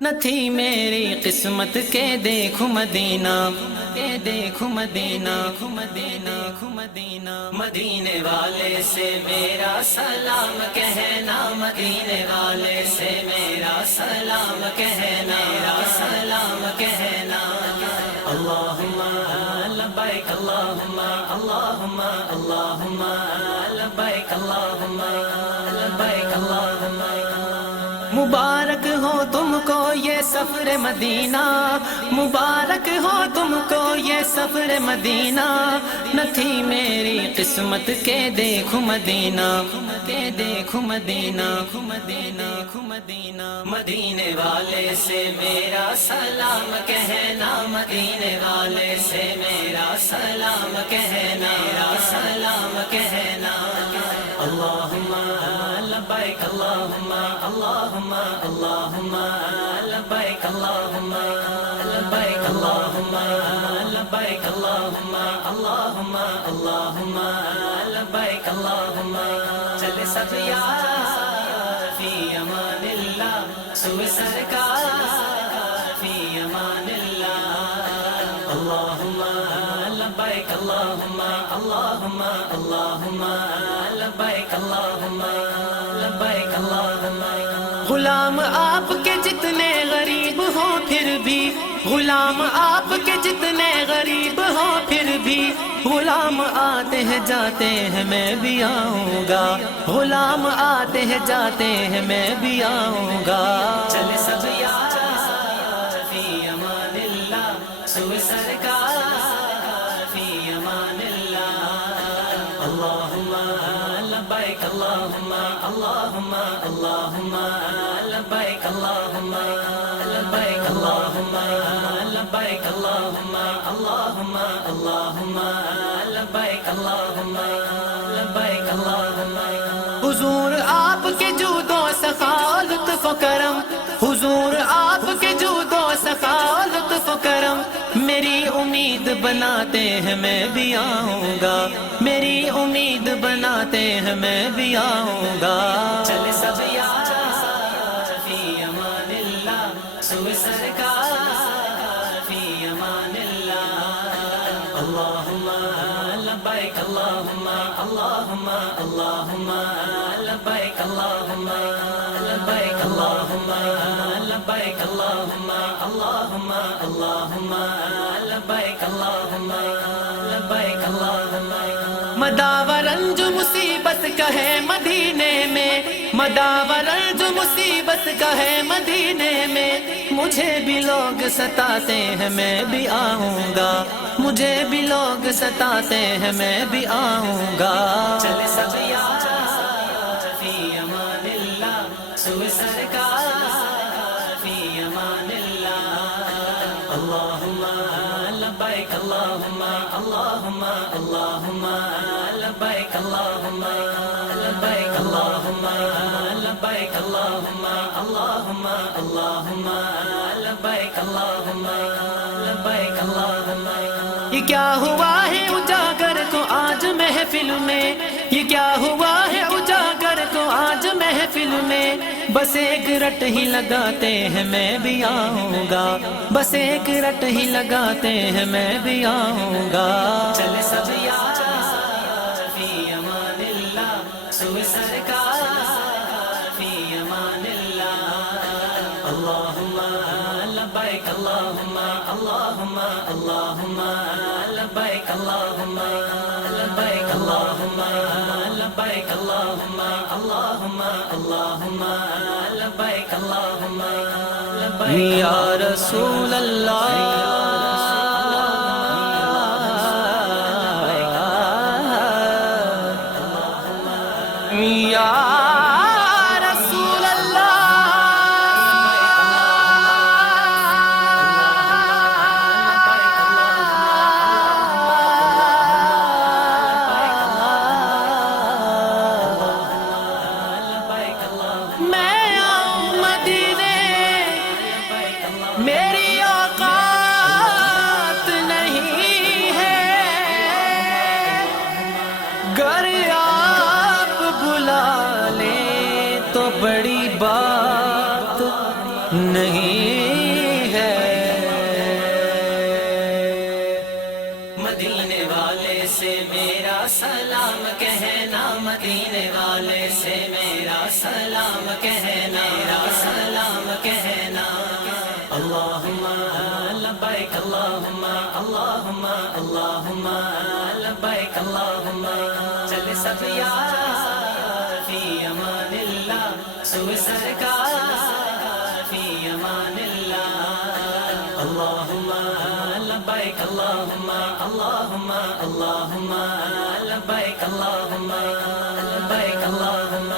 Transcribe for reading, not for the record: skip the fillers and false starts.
نہ تھی میری قسمت کے دیکھو مدینہ، کے دیکھو مدینہ، مدینہ مدینہ، مدینے والے سے میرا سلام کہنا، مدینے والے سے میرا سلام کہنا، میرا سلام کہنا۔ اللہم لبیک اللہم اللہم اللہم لبیک اللہم لبیک اللہم۔ مبارک ہو تم کو یہ سفر مدینہ، مبارک ہو تم کو یہ سفر مدینہ، نہ تھی میری قسمت کے دیکھو مدینہ، کے دیکھو مدینہ، مدینہ مدینہ، مدینے والے سے میرا سلام کہنا، مدینے والے سے میرا سلام کہنا، میرا سلام کہنا۔ اللہم لبیک اللہم اللہم اللہم لبیک اللہم لبیک اللہم لبیک اللہم اللہم اللہم لبیک اللہم۔ چلے سب یار فی امان اللہ، سوئے سرکار فی امان اللہ۔ اللہم لبیک اللہم اللہم اللہم لبیک اللہم لبیک اللہم۔ غلام آپ کے جتنے غریب ہوں پھر بھی، غلام آپ کے جتنے غریب ہوں پھر بھی، غلام آتے ہیں جاتے ہیں میں بھی آؤں گا، غلام آتے ہیں جاتے ہیں میں بھی آؤں گا۔ چلے سب یار فی امان اللہ، سوئے سرکار فی امان اللہ۔ اللہم لبیک اللہم اللہم اللہم لبیک اللہم لبیک اللہم لبیک اللہم اللہم اللہم لبیک اللہم لبیک اللہم۔ حضور آپ کے جود و سخا لطف و کرم، حضور آپ کے جود و سخا لطف و کرم، میری امید بناتے ہیں میں بھی آؤں گا، میری امید بناتے ہیں میں بھی آؤں گا۔ چلے سب یار فی امان اللہ، سوئے سرکار فی امان اللہ۔ اللہم لبیک اللہم اللہم اللہم لبیک اللہم لبیک اللہم لبیک اللہم اللہم اللہم لبیک اللہم لبیک اللہم۔ مداورنج مصیبت کا ہے مدینے میں، مداورنج مصیبت کا ہے مدینے میں، مجھے بھی لوگ ستاتے ہیں میں بھی آؤں گا، مجھے بھی لوگ ستاتے ہیں میں بھی آؤں گا۔ چلے سب یار فی امان اللہ، سوئے سرکار فی امان اللہ۔ اللہم لبیک اللہم اللہم اللہم لبیک اللہم لبیک اللہم لبیک اللہم اللہم اللہم لبیک اللہم لبیک اللہم۔ یہ کیا ہوا ہے اجاگر کو آج محفل میں، یہ کیا ہوا ہے اجاگر کو آج محفل میں، بس ایک رٹ ہی لگاتے ہیں میں بھی آؤں گا، بس ایک رٹ ہی لگاتے ہیں میں بھی آؤں گا۔ چلے سب یار فی امان اللہ، سوئے سرکار فی امان اللہ۔ اللہم لبیک اللہم اللہم اللہم لبیک اللہم لبیک اللہم لبیک اللہم اللہم اللہم لبیک اللہم لبیک۔ یا رسول اللہ یا رسول اللہ، میں آؤں مدینے، میری اوقات نہیں ہے، گر آپ بلا لیں تو بڑی بات نہیں سلام کہنا مدینے والے سے میرا سلام کہنا میرا سلام کہنا اللہم لبیک اللہم اللہم اللہم لبیک اللہم چل سب یار فی امان اللہ سوئے سرکار فی امان اللہ اللہم لبیک اللہم اللہم اللہم لبیک اللہم لبیک اللہم